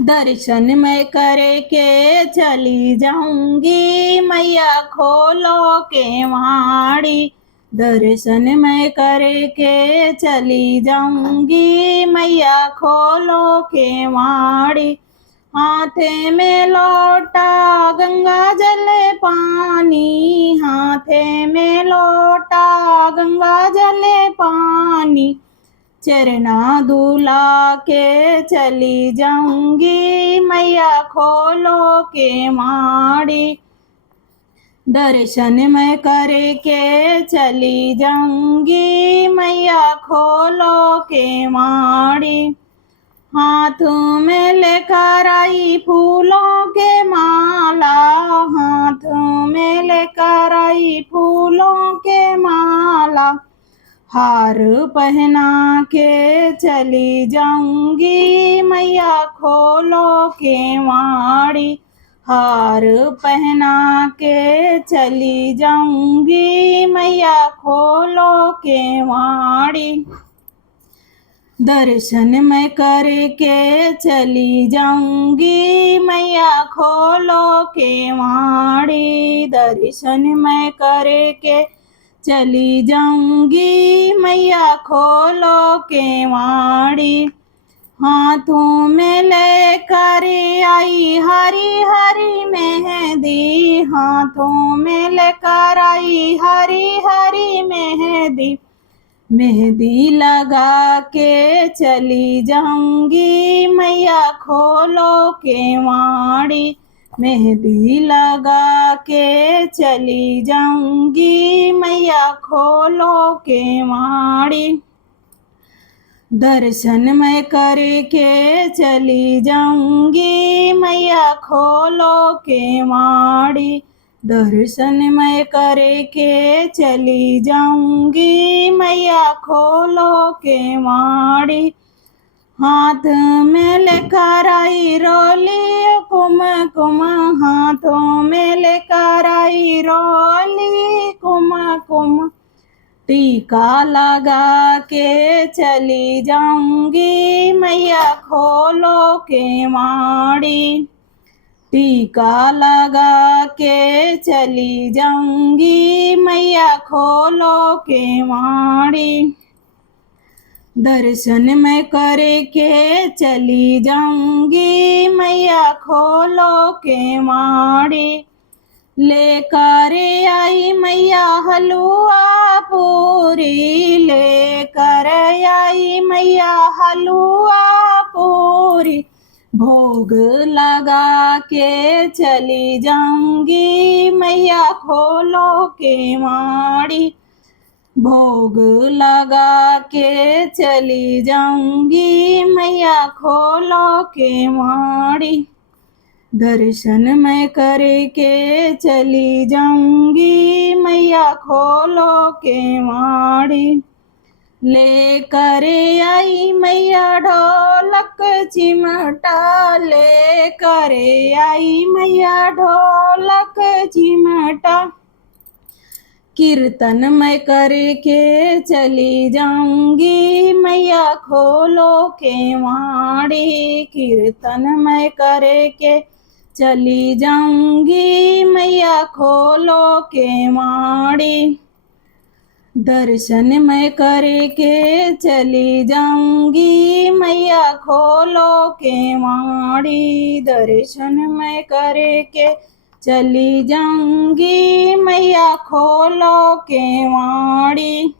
दर्शन मैं करे के चली जाऊंगी मैया खोलो केवाड़ी। दर्शन मैं करे के चली जाऊंगी मैया खोलो केवाड़ी। हाथे में लोटा गंगा जल पानी, हाथे में लोटा गंगा जल पानी। चरना धुला के चली जाऊंगी मैया खोलो केवाड़ी। दर्शन मैं करके चली जाऊंगी मैया खोलो केवाड़ी। हाथों में लेकर आई फूलों के माला, हाथों में लेकर आई फूलों के माला। हार पहना के चली जाऊंगी मैया खोलो केवाड़ी। हार पहना के चली जाऊंगी मैया खोलो केवाड़ी। दर्शन मैं करके चली जाऊंगी मैया खोलो केवाड़ी। दर्शन मैं करके चली जाऊंगी मैया खोलो केवाड़ी। हाथों में लेकर आई हरी हरी मेहंदी, हाथों में लेकर आई हरी हरी मेहंदी। मेहंदी लगा के चली जाऊंगी मैया खोलो केवाड़ी। मेहंदी लगा के चली जाऊंगी मैया खोलो केवाड़ी। दर्शन मैं करके चली जाऊंगी मैया खोलो केवाड़ी। दर्शन मैं करके चली जाऊंगी मैया खोलो केवाड़ी। हाथ में लेकर आई रोली कुमकुम, हाथों में लेकर आई रोली कुमकुम। टीका लगा के चली जाऊंगी मैया खोलो केवाड़ी। टीका लगा के चली जाऊंगी मैया खोलो केवाड़ी। दर्शन मैं करके चली जाऊंगी मैया खोलो केवाड़ी। लेकर आई मैया हलवा पूरी, लेकर आई मैया हलवा पूरी। भोग लगा के चली जाऊंगी मैया खोलो केवाड़ी। भोग लगा के चली जाऊंगी मैया खोलो केवाड़ी। दर्शन मैं करके चली जाऊंगी मैया खोलो केवाड़ी। लेकर आई मैया ढोलक चिमटा, लेकर आई मैया ढोलक चिमटा। कीर्तन मैं करके चली जाऊंगी मैया खोलो केवाड़ी। कीर्तन मैं करके चली जाऊंगी मैया खोलो केवाड़ी। दर्शन मैं करके चली जाऊंगी मैया खोलो केवाड़ी। दर्शन मैं करके चली जाऊंगी मैया खोलो केवाड़ी।